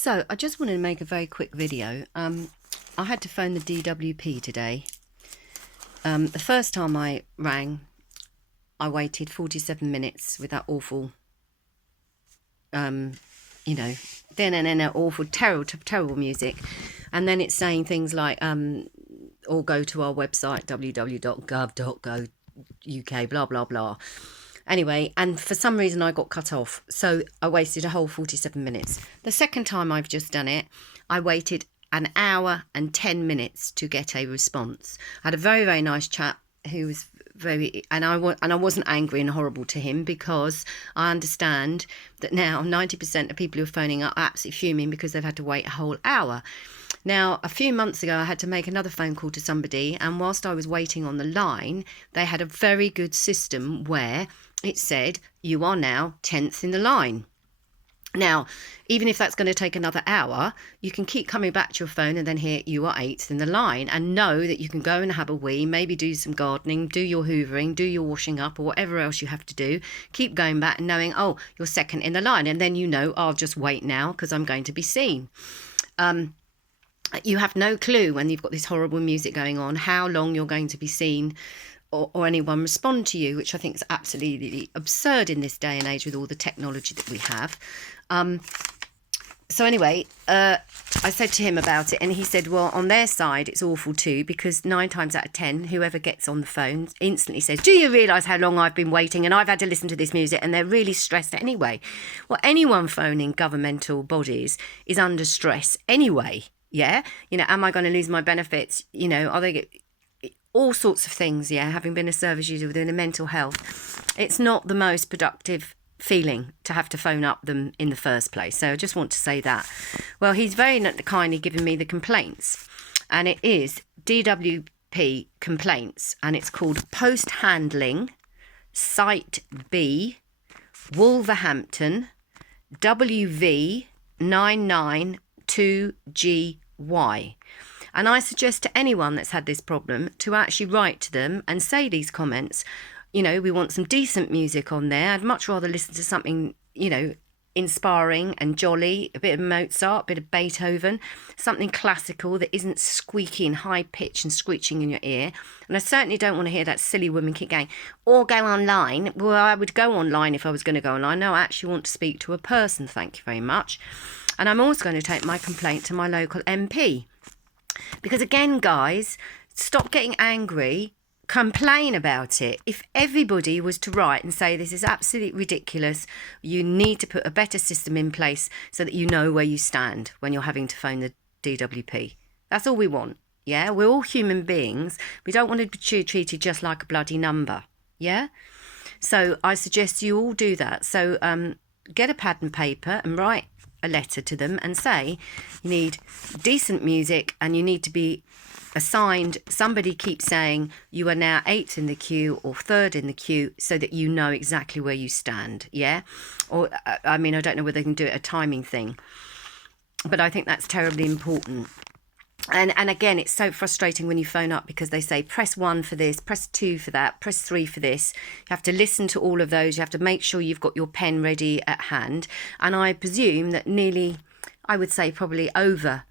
So I just wanted to make a very quick video. I had to phone the DWP today. The first time I rang, I waited 47 minutes with that awful, then awful, terrible music. And then it's saying things like, or go to our website, www.gov.uk, blah, blah, blah. Anyway, and for some reason I got cut off. So I wasted a whole 47 minutes. The second time I've just done it, I waited an hour and 10 minutes to get a response. I had a very, very nice chap who was and I wasn't angry and horrible to him, because I understand that now 90% of people who are phoning up are absolutely fuming because they've had to wait a whole hour. Now, a few months ago, I had to make another phone call to somebody, and whilst I was waiting on the line, they had a very good system where it said, you are now 10th in the line. Now, even if that's going to take another hour, you can keep coming back to your phone and then hear you are 8th in the line, and know that you can go and have a wee, maybe do some gardening, do your hoovering, do your washing up, or whatever else you have to do. Keep going back and knowing, oh, you're second in the line. And then, I'll just wait now because I'm going to be seen. You have no clue when you've got this horrible music going on how long you're going to be seen, or anyone respond to you, which I think is absolutely absurd in this day and age with all the technology that we have. So anyway, I said to him about it, and he said, well, on their side, it's awful too, because 9 times out of 10, whoever gets on the phone instantly says, do you realise how long I've been waiting and I've had to listen to this music, and they're really stressed anyway. Well, anyone phoning governmental bodies is under stress anyway. Yeah. Am I going to lose my benefits? Are they all sorts of things? Yeah. Having been a service user within a mental health, it's not the most productive feeling to have to phone up them in the first place. So I just want to say that. Well, he's very kindly given me the complaints, and it is DWP Complaints, and it's called Post Handling, Site B, Wolverhampton, WV992GY. And I suggest to anyone that's had this problem to actually write to them and say these comments. We want some decent music on there. I'd much rather listen to something, inspiring and jolly, a bit of Mozart, a bit of Beethoven, something classical that isn't squeaky and high pitch and screeching in your ear. And I certainly don't want to hear that silly woman keep going, or go online. Well, I would go online if I was going to go online. No, I actually want to speak to a person. Thank you very much. And I'm also going to take my complaint to my local MP. Because again, guys, stop getting angry. Complain about it. If everybody was to write and say this is absolutely ridiculous, you need to put a better system in place so that you know where you stand when you're having to phone the DWP. That's all we want. Yeah, we're all human beings. We don't want to be treated just like a bloody number. Yeah. So I suggest you all do that. So get a pad and paper and write a letter to them and say you need decent music and you need to be assigned. Somebody keeps saying you are now 8th in the queue or 3rd in the queue, so that you know exactly where you stand. Yeah. Or I don't know whether they can do it a timing thing, but I think that's terribly important. And again, it's so frustrating when you phone up because they say press 1 for this, press 2 for that, press 3 for this. You have to listen to all of those. You have to make sure you've got your pen ready at hand. And I presume that I would say probably over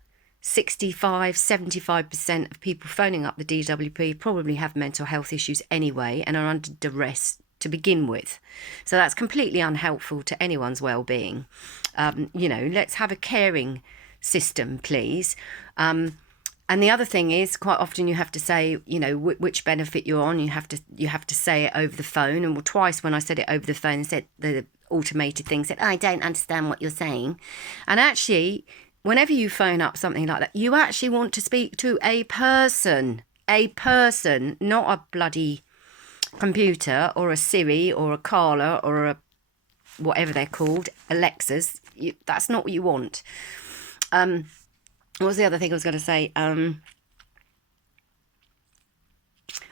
65-75% of people phoning up the DWP probably have mental health issues anyway and are under duress to begin with. So that's completely unhelpful to anyone's well-being. Let's have a caring system, please. And the other thing is, quite often you have to say, which benefit you're on. You have to say it over the phone. And twice when I said it over the phone, the automated thing said, I don't understand what you're saying. And actually, whenever you phone up something like that, you actually want to speak to a person, not a bloody computer or a Siri or a Carla or a whatever they're called, Alexas. That's not what you want. What was the other thing I was going to say? And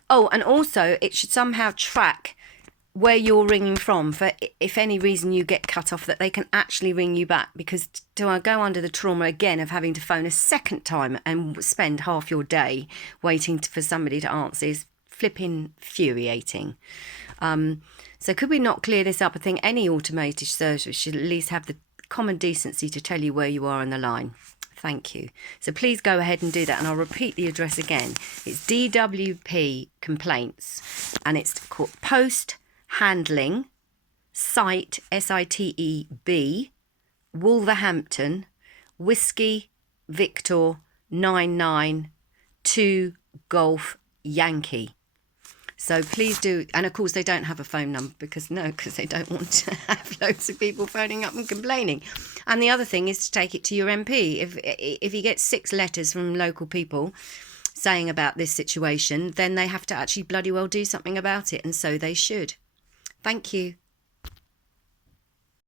also it should somehow track where you're ringing from, for if any reason you get cut off, that they can actually ring you back, because to go under the trauma again of having to phone a second time and spend half your day waiting for somebody to answer is flipping infuriating. So could we not clear this up? I think any automated service should at least have the common decency to tell you where you are on the line. Thank you. So please go ahead and do that. And I'll repeat the address again. It's DWP Complaints, and it's called Post Handling Site, SITEB, Wolverhampton, Whiskey Victor 992 Golf Yankee. So please do, and of course they don't have a phone number because they don't want to have loads of people phoning up and complaining. And the other thing is to take it to your MP. If you get 6 letters from local people saying about this situation, then they have to actually bloody well do something about it, and so they should. Thank you.